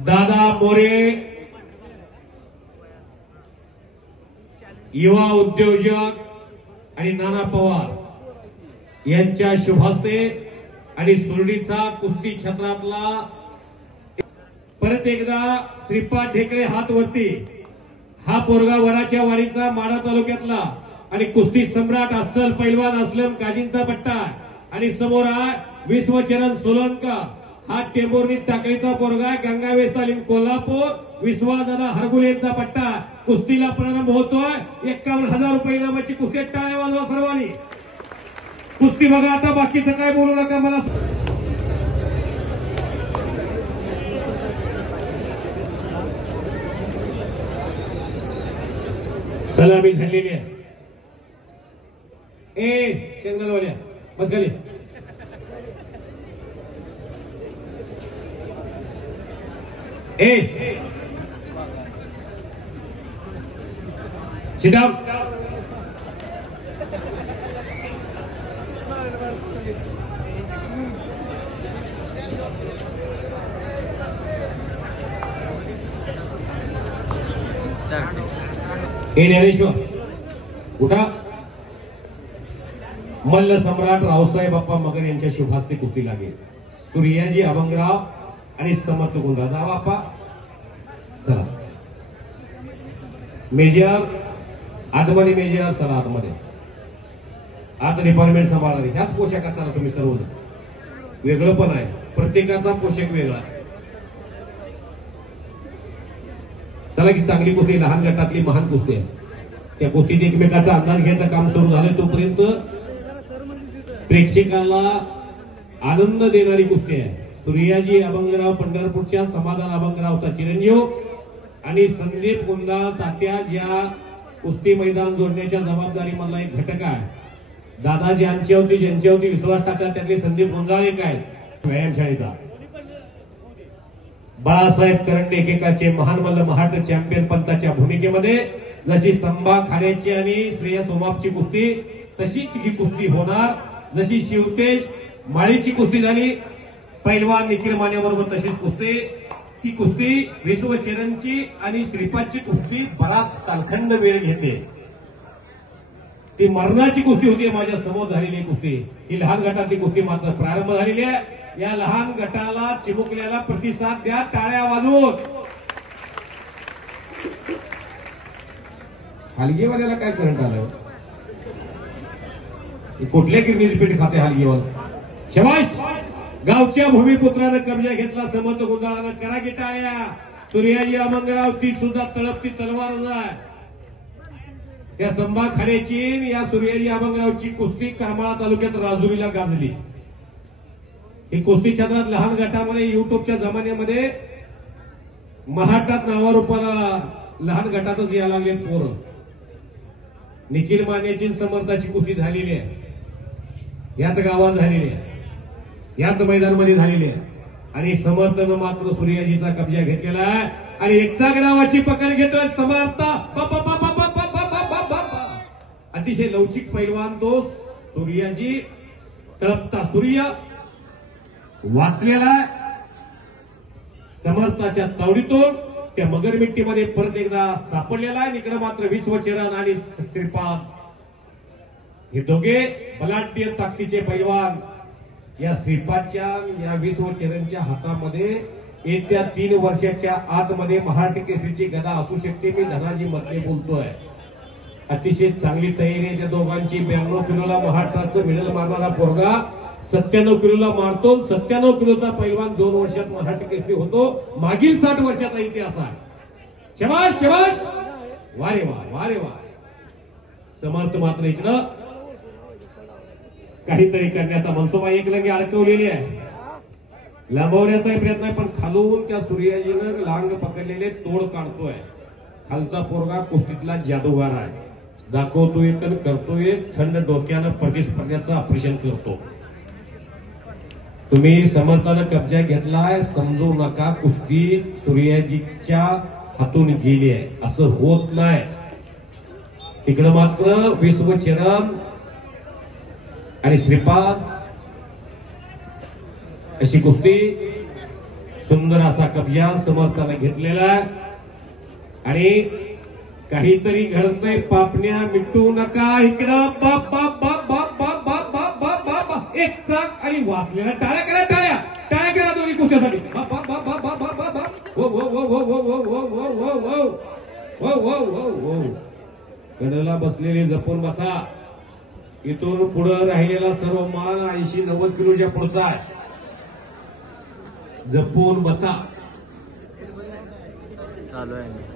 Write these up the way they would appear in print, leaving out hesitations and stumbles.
दादा मोरे युवा उद्योजक आणि नाना पवार यांच्या शुभहस्ते आणि सुरडीचा कुस्ती क्षेत्रातला परत एकदा श्रीपाद ढेकळे हात वरती। हा पोरगा वडाच्या वाडीचा माढा तालुक्यातला आणि कुस्ती सम्राट अस्सल पैलवान असलम काजींचा पट्टा आणि समोर आहे विश्वचरण सोलंका। हा टेंभुर्णी टाकळीचा पोरगा गंगावेस तालीम कोल्हापूर विश्वासदादा हरगुलेंचा पट्टा। कुस्तीला प्रारंभ होतोय। 51,000 रुपये इनामाची कुस्ती। टाळ्या वाजवा सर्वांनी। कुस्ती बघा आता, बाकीचं काय बोलू नका मला। सलामी झालेली आहे। ए शेंगलवाल्या बस खाली। ए sit down. ए ज्ञानेश्वर उठा। मल्ल सम्राट रावसाहेब बाप्पा मगर यांच्या शुभास्ते कुस्ती लागेल। सूर्याजी अभंगराव आणि समर्थ गुंडादा बाप्पा चला। मेजर आतमध्ये मेजर चला आतमध्ये। आत डिपार्टमेंट सांभाळणारे ह्याच पोशाखात चला तुम्ही सर्व। वेगळं पण आहे, प्रत्येकाचा पोशाख वेगळा आहे। चला की चांगली कुस्ती लहान गटातली महान कुस्ती आहे। त्या कुस्तीत एकमेकाचा अंदाज घ्यायचं काम सुरू झालं तोपर्यंत प्रेक्षकांना आनंद देणारी कुस्ती आहे। सूर्याजी अभंगराव पंढरपूरच्या समाधान अभंगरावचा चिरंजीव आणि संदीप गुंडाळ तात्या ज्या कुस्ती मैदान जोडण्याच्या जबाबदारीमधला एक घटक आहे। दादा ज्यांच्यावरती विश्वास टाकला त्यातले संदीप गुंडाळ एक आहेत व्यायामशाळेचा। बाळासाहेब करंडे एकेकाचे महान मल्ल महाराष्ट्र चॅम्पियन पंथाच्या भूमिकेमध्ये जशी संभा खाण्याची आणि श्रेयस सोमापची कुस्ती तशीच ही कुस्ती होणार। जशी शिवतेज माळीची कुस्ती झाली पैलवान निखिल मानेबरोबर तशीच कुस्ती। ती कुस्ती विश्वचरणची आणि श्रीपादची कुस्ती बराच कालखंड वेळ घेते। ती मरणाची कुस्ती होती माझ्या समोर झालेली कुस्ती। ही लहान गटातली कुस्ती मात्र प्रारंभ झालेली आहे। या लहान गटाला चिमुकल्याला प्रतिसाद द्या टाळ्या वाजवून। हलगेवाल्याला काय करंट आलं? कुठल्या किडनीची पीठ खाते हलगेवाल? शबाश। गावच्या भूमिपुत्रानं कब्जा घेतला समर्थ गुंडाळानं। करा की टाळ्या। सूर्याजी अभंगराव ती सुद्धा तळपती तलवार आहे। त्या संभा खाण्याची या सूर्याजी अभंगरावची कुस्ती करमाळा तालुक्यात राजुरीला गाजली। ही कुस्ती क्षेत्रात लहान गटामध्ये युट्यूबच्या जमान्यामध्ये महाटात नावारूपाला लहान गटातच यायला लागले पोरं। निखिल मानेची समर्थाची कुस्ती झालेली आहे। याच गावात झालेली आहे, याच मैदानामध्ये झालेली आहे आणि समर्थनं मात्र सूर्याजीचा कब्जा घेतलेला आहे आणि एकचा गावाची पकड घेतोय समर्थ। अतिशय लवचिक पैलवान तो सूर्याजी। तळपता सूर्य वाचलेला समर्थाच्या तावडीतून त्या मगरमिट्टीमध्ये परत एकदा सापडलेला आहे। इकडे मात्र विश्वचरण आणि श्रीपाद हे दोघे बलाढ्य ताकदीचे पैलवान या श्रीपादच्या या विश्वचरणच्या हातामध्ये येत्या 3 वर्षाच्या आतमध्ये महाराष्ट्र केसरीची गदा असू शकते। मी धनाजी मते बोलतोय। अतिशय चांगली तयारी आहे त्या दोघांची। 92 किलोला महाराष्ट्राचं मिडल मारणारा पोरगा 97 किलोला मारतो। 97 किलोचा पैलवान 2 वर्षात महाराष्ट्र केसरी होतो। मागील 60 वर्षाचा इतिहास आहे। शबाश शबाश। वारे वा वारे वा। समर्थ मात्र इकडं काहीतरी करण्याचा मनसुबा एक लगे अडकवलेली आहे। लांबवण्याचा प्रयत्न आहे पण खालून त्या सूर्याजीनं लांग पकडलेले तोड काढतोय। खालचा पोरगा कुस्तीतला जादूगार आहे। दाखवतोय तर करतोय। थंड डोक्यानं प्रतिस्पर्ध्याचं ऑपरेशन करतो। तुम्ही समर्थानं कब्जा घेतलाय समजू नका कुस्ती सूर्याजीच्या हातून गेली आहे असं होत नाही। तिकडं मात्र विश्वचरण आणि श्रीपाद अशी कुस्ती सुंदर असा कब्जा समर्थाने घेतलेला आणि काहीतरी घडतंय. पापण्या मिटू नका इकडं. बाप बाप बाप बाप बाप बाप बाप बाप बाप बाप एक चाक आणि वाचलेला. टाळ्या करा, टाळ्या टाळ्या करा दोन्ही कुस्त्यासाठी. बाप बाप बाप बाप बाप बाप बाप. हो हो हो हो हो हो हो हो हो हो हो हो हो हो. कडेला बसलेले जपून बसा. इथून पुढे राहिलेला सर्व माल 80-90 किलोच्या पुढचा आहे. जपून बसा. चालू आहे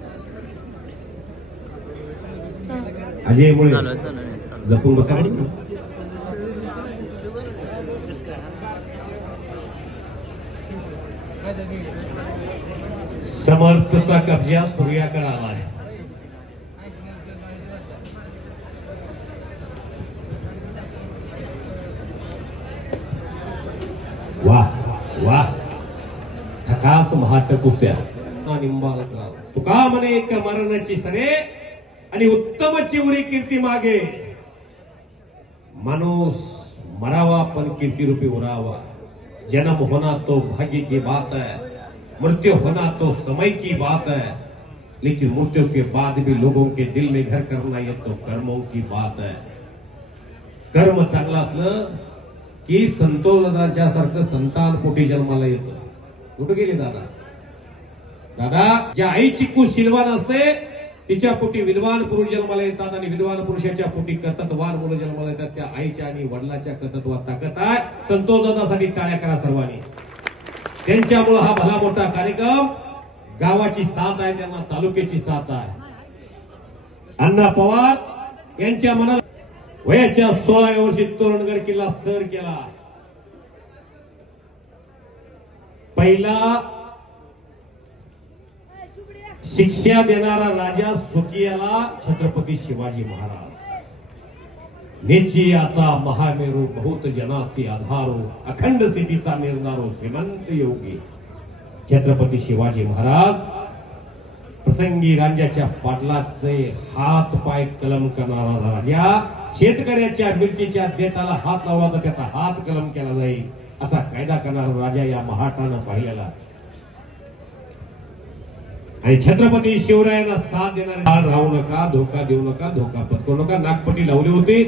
अजय मुळे चालू आहे जपून बसा. समर्थचा कब्जा सूर्याकडे आला आहे. वाह वाह. ठकास महाट कुस्त्या. निंबाळकराव तुका म्हणे एक मरणाची सरे आणि उत्तम चिवरी कीर्ती मागे. माणूस मरावा पण कीर्तिरूपी उरावा. जन्म होना तो भाग्य की बात है, मृत्यु होना तो समय की बात है, लेकिन मृत्यु के बाद भी लोगों के दिल में घर करना ये तो कर्मों की बात है. कर्म चांगलं असलं की संतोषदाच्या सारखं संतान पोटी जन्माला येतं. कुठे गेले दादा? दादा ज्या आईची कुस शिलवान असते तिच्या पोटी विद्वान पुरुष जन्माला येतात आणि विद्वान पुरुषाच्या पोटी कर्तृत्ववान मुलं जन्माला येतात. त्या आईच्या आणि वडिलाच्या कर्तृत्वात ताकद आहे. संतोषदासाठी टाळ्या करा सर्वांनी. त्यांच्यामुळे हा भला मोठा कार्यक्रम. गावाची साथ आहे, त्यांना तालुक्याची साथ आहे. अण्णा पवार यांच्या मनात वयाच्या 16व्या वर्षी तोरणगड किल्ला सर केला. पहिला शिक्षा देणारा राजा सुकियाला छत्रपती शिवाजी महाराज. निश्चयाचा महामेरू बहुत जनासी आधारो, अखंड स्थितीचा निर्धारो श्रीमंत योगी छत्रपती शिवाजी महाराज. प्रसंगी राजाच्या पाटलाचे हात पाय कलम करणारा राजा. शेतकऱ्याच्या मिरचीच्या देताला हात लावला तर त्याचा हात कलम केला जाईल असा कायदा करणारा राजा या महाटानं पाहिलेला. आणि छत्रपती शिवरायांना साथ देणारे राहू नका, धोका देऊ नका, धोका पत्करू नका. नागपट्टी लावली होती.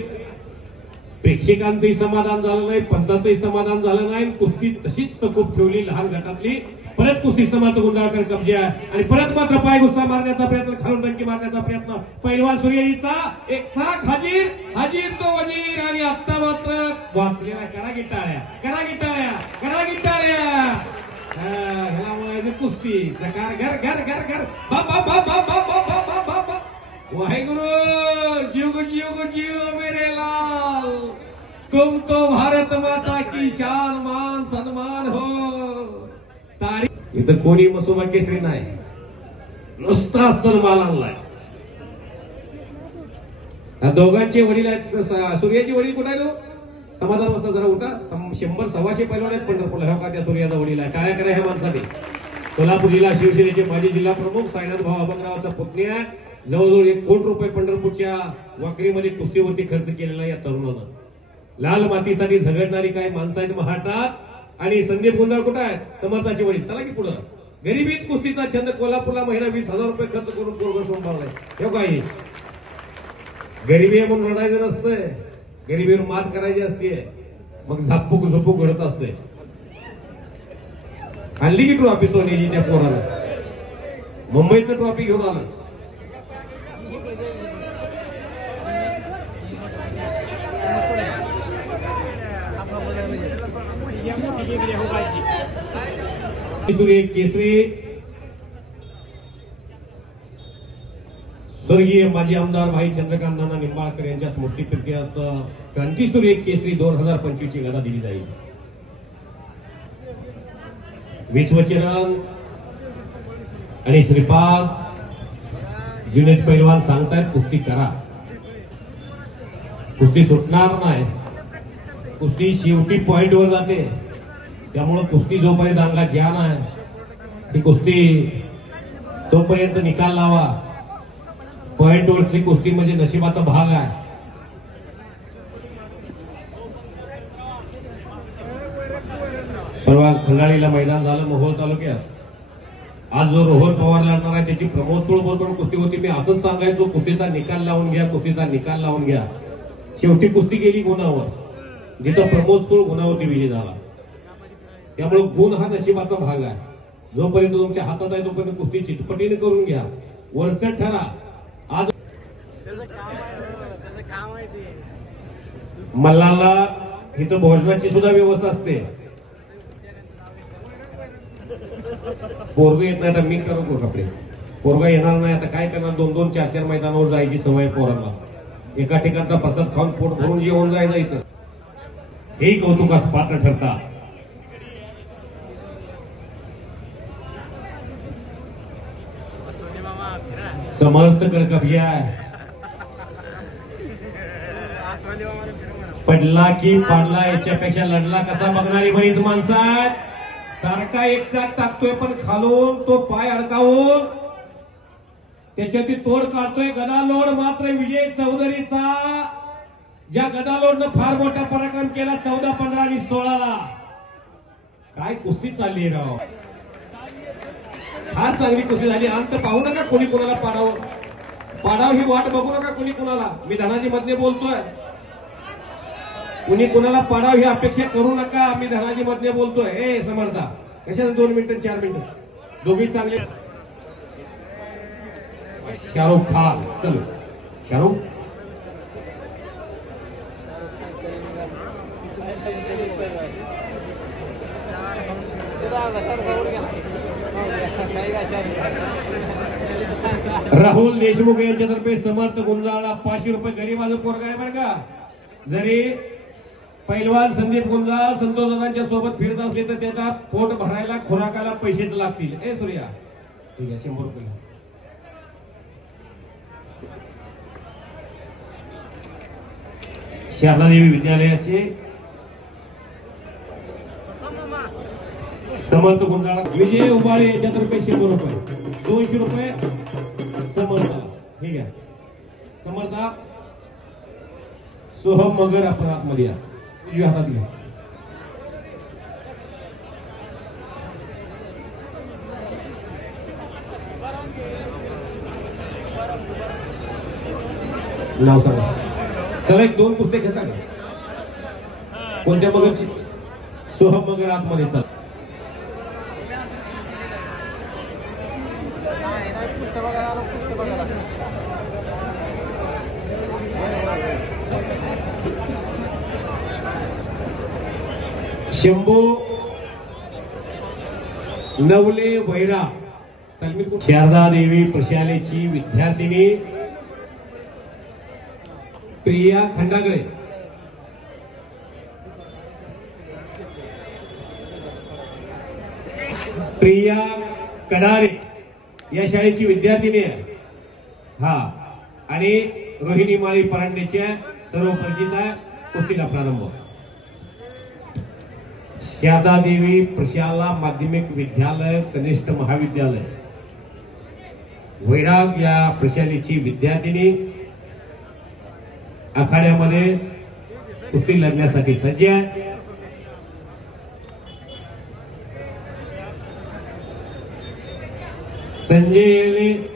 प्रेक्षकांचंही समाधान झालं नाही, पंताचंही समाधान झालं नाही. कुस्ती तशीच तकूब ठेवली लहान गटातली. परत कुस्ती समाप्त गुंडाळकर कब्जा आणि परत मात्र पाय गुस्सा मारण्याचा प्रयत्न, खालून डंकी मारण्याचा प्रयत्न. पैलवान सूर्यजीचा एक साख हाजीर, हाजीर तो वजीर. आणि आत्ता मात्र वाचलेला. करा गिटाळ्या, करा गिटाळ्या, करा गिटाळ्या. ह्याला म्हणायचं कुस्ती. घर घर घर घर घर. बाबा बाबा बाबा बाबा बाबा. वाहेगुरु जीव जीव जीव मेरे लाल, तुम तो भारत माता की शान मान सन्मान हो. तारीख इथं कोणी मसोबा केसरी नाही, नुसता सन्मान आणलाय. दोघांचे वडील आहेत. सूर्याचे वडील कुठे आहे? समाधान वाजता जरा उठा. 100-125 पैलवान आहेत पंढरपूरला. हो का त्या सूर्याचा वडील आहे. काय करा ह्या माणसाने. कोल्हापूर जिल्हा शिवसेनेचे माजी जिल्हा प्रमुख साईनाथ भाऊ अभंगरावचा पुतण्या आहे. जवळजवळ 1 कोटी रुपये पंढरपूरच्या वाकरीमध्ये कुस्तीवरती खर्च केलेला या तरुणानं. लाल मातीसाठी झगडणारी काही माणसं आहेत महाटात. आणि संदीप गुंजाळ कुठं आहे? समर्थाचे वडील. चला की पुढं. गरिबीत कुस्तीचा छंद. कोल्हापूरला महिना 20,000 रुपये खर्च करून पोरगं सोडवलाय. हे काही गरिबी आहे म्हणून रडायचं नसतंय. गरिबीवर मात करायची असते. मग झापूक झोपूक घडत असते. आणली की ट्रॉफी सोन्याची त्या पोराला. मुंबईतनं ट्रॉफी घेऊन आला. केसरी स्वर्गीय माजी आमदार भाई चंद्रकांत नाना निंबाळकर यांच्या स्मृतीप्रित्यार्थ क्रांतीसूर्य केसरी 2025 ची गदा दिली जाईल. विश्वचरण आणि श्रीपाद जुनेद पैलवान सांगतायत कुस्ती करा. कुस्ती सुटणार नाही. कुस्ती शेवटी पॉइंटवर जाते. त्यामुळे कुस्ती जोपर्यंत अंगात जान आहे ती कुस्ती तोपर्यंत निकाल लावा. पॉइंटवरची कुस्ती म्हणजे नशिबाचा भाग आहे. पण परवा खंडाळीला मैदान झालं मोहोळ तालुक्यात. आज जो रोहन पवार लढणार आहे त्याची प्रमोद सोळबरोबर कुस्ती होती. मी असंच सांगायचो, कुस्तीचा निकाल लावून घ्या, कुस्तीचा निकाल लावून घ्या. शेवटी कुस्ती गेली गुणावर, जिथं प्रमोद सोळ गुणावरती विजय झाला. त्यामुळे गुण हा नशिबाचा भाग आहे. जोपर्यंत तुमच्या हातात आहे तोपर्यंत कुस्ती चिटपटीने करून घ्या, वरचढ ठरा. आज मल्लाला इथं भोजनाची सुद्धा व्यवस्था असते. पोरग येत नाही तर मी करू कपडे. पोरगा येणार नाही आता काय करणार, 2-2, 4-4 मैदानावर जायची सवय पोरांना. एका ठिकाणचा प्रसाद खाऊन पोट भरून जेवण जायचं इथं, हे कौतुकास पात्र ठरतात. समर्थ कबजा पडला की पाडला, याच्यापेक्षा लढला कसा बघणारी बरीच माणसं आहेत. सारखा एक चाक टाकतोय पण खालून तो पाय अडकावून त्याच्याती तोड काढतोय. गदालोड मात्र विजय चौधरीचा, ज्या गदालोडनं फार मोठा पराक्रम केला 14, 15 आणि 16ला. काय कुस्ती चालली राव, फार चांगली कुस्ती झाली. अंत पाहू नका कोणी कोणाला पाडाव ही वाट बघू नका कोणी कोणाला. मी धनाजी मधने बोलतोय, कुणी कोणाला पाडाव ही अपेक्षा करू नका. मी धनाजी मधने बोलतोय. हे समर्था कशाला 2 मिनिटं 4 मिनिटं दोघी चांगले. शाहरुख खान, चलो शाहरुख. राहुल देशमुख यांच्यातर्फे समर्थ गुंजाळला 500 रुपये. गरीबाचं पोरगा आहे बरं का. जरी पैलवान संदीप गुंजाळ संतोषदादांच्या सोबत फिरत असले तर त्याचा पोट भरायला खुराकाला पैसेच लागतील. ए सूर्या ठीक आहे, 100 रुपये. शारदादेवी विद्यालयाचे समर्थ गुंजाळ विजय उबाळे यांच्यातर्फे 100 रुपये. 200 रुपये समर्था. ठीक आहे समर्था. सोहम मगर आपण आतमध्ये या, उजव्या हातात घ्या. नाव सांगा. चला 1-2 पुस्तक घेता का? कोणत्या मगरची? सोहम मगर आतमध्ये. चला शंभू नवले वैरा. शारदा देवी प्रशालेची विद्यार्थिनी प्रिया खंडागळे. प्रिया कडारे या शाळेची विद्यार्थिनी आहे. हा आणि रोहिणी माळी परांडेच्या सर्व परिचित आहे. कुस्तीला प्रारंभ. शारदा देवी प्रशाला माध्यमिक विद्यालय कनिष्ठ महाविद्यालय वैराग या प्रशालेची विद्यार्थिनी आखाड्यामध्ये कुस्ती लढण्यासाठी सज्ज आहे. संजय येळे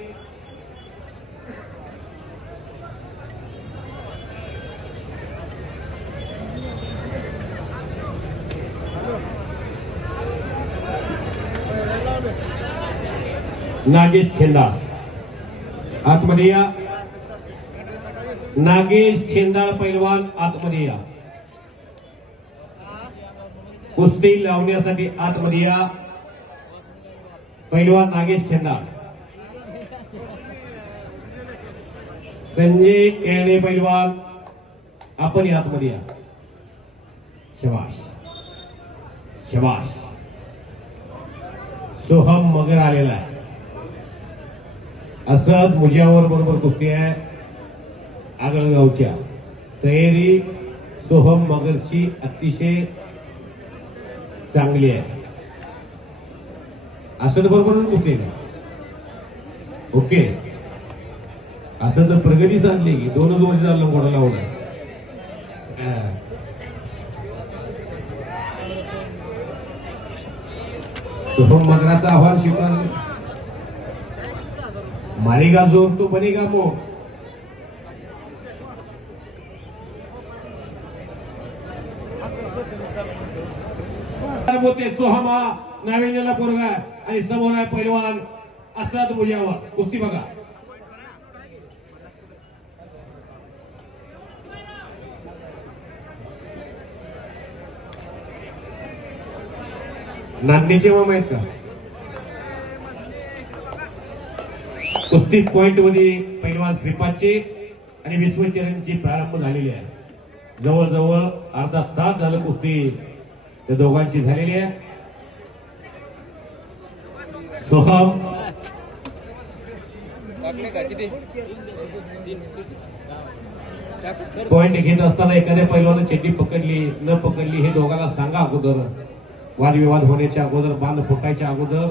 नागेश खेंदाळ आतमध्ये या. नागेश खेंदाळ पैलवान आतमध्ये या. कुस्ती लावण्यासाठी आतमध्ये या. पैलवान नागेश खेंदाळ. संजय येणे पैलवान आपण आतमध्ये या. शबाश शबाश. सोहम मगर आलेला आहे. असद मुजावर बरोबर कुस्ती आहे आगळगावच्या. तयारी सोहम मगरची अतिशय चांगली आहे. असद बरोबर कुस्ती आहे. ओके असं तर प्रगती साधली की 2 वर्ष झालं घोडा लावला. सोहम मगराचा आव्हान स्वीकार मारेगा जोर तो बनेगा मो सोहम हा नाविन्याला पोरगा आणि समोर आहे पैलवान असद मुजावर. कुस्ती बघा. नांदीचे मामा आहेत का? कुस्ती पॉइंट मध्ये पैलवान श्रीपादचे आणि विश्वचरणची प्रारंभ झालेली आहे. जवळजवळ अर्धा तास झालं कुस्ती त्या दोघांची झालेली आहे. सोहम पॉइंट घेत असताना एखाद्या पैलवानं चेंडी पकडली न पकडली हे दोघांना सांगा अगोदर. वादविवाद होण्याच्या अगोदर, बांध फुटायच्या अगोदर.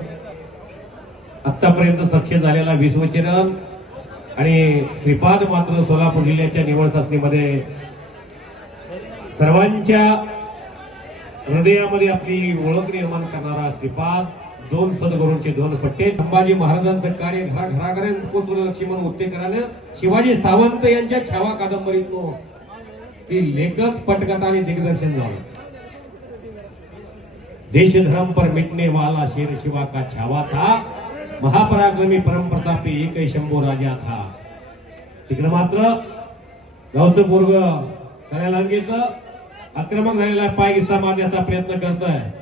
आतापर्यंत सक्सेस झालेला विश्वचरण आणि श्रीपाद मात्र सोलापूर जिल्ह्याच्या निवड चाचणीमध्ये सर्वांच्या हृदयामध्ये आपली ओळख निर्माण करणारा श्रीपाद. 2 सद्गुरूंचे 2 पट्टे. संभाजी महाराजांचं कार्य घराघरापर्यंत पोचवलं लक्ष्मण उत्तेकरानं. शिवाजी सावंत यांच्या छावा कादंबरीतून ती लेखक, पटकथा आणि दिग्दर्शन झालं. देश धर्म पर मिटने वाला शेर शिवा का छावा था, महापराक्रमी परमप्रतापी एक शंभू राजा था. तिकडे मात्र गावचं पोरग सगळ्या लांगीचं आक्रमक झालेला पाय किस्सा मारण्याचा प्रयत्न करत आहे.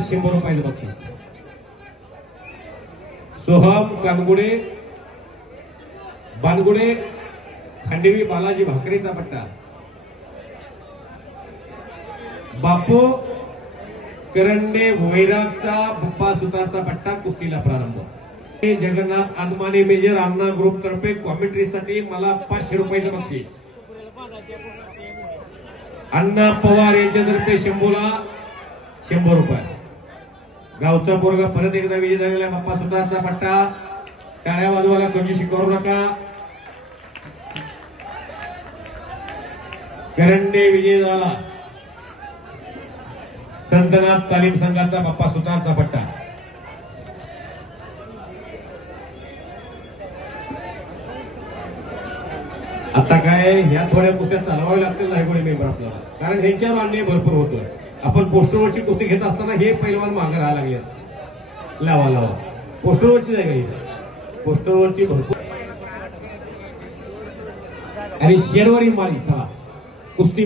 ₹100 बक्षीस. सोहम कानगुडे बानगुडे खांडेवी बालाजी भाकरेचा पट्टा. बापू करंडे वैरागचा बुप्पा सुतारचा पट्टा. कुस्तीला प्रारंभ. जगन्नाथ आदमाने मेजर अण्णा ग्रुप तर्फे कॉमेंट्रीसाठी मला ₹500 बक्षीस. अण्णा पवार यांच्यातर्फे शंभूला ₹100. गावचा पोरगा परत एकदा विजय झालेला बाप्पा सुतारचा पट्टा. टाळ्या वाजवायला कंजूशी करू नका. करंडे विजय झाला. संतनाथ तालीम संघाचा बाप्पा सुतारचा पट्टा. आता काय ह्या थोड्या कुस्त्या चालवाव्या लागतील नायगोडे मेंबर आपल्याला, कारण ह्यांच्यावर अन्याय भरपूर होतोय. आपण पोस्टरवरची कुस्ती घेत असताना हे पैलवान मागे राहायला लागले. लावा पोस्टरवरची नाही काही, पोस्टरवरची भरपूर आणि शेरवरी मारी. चला कुस्ती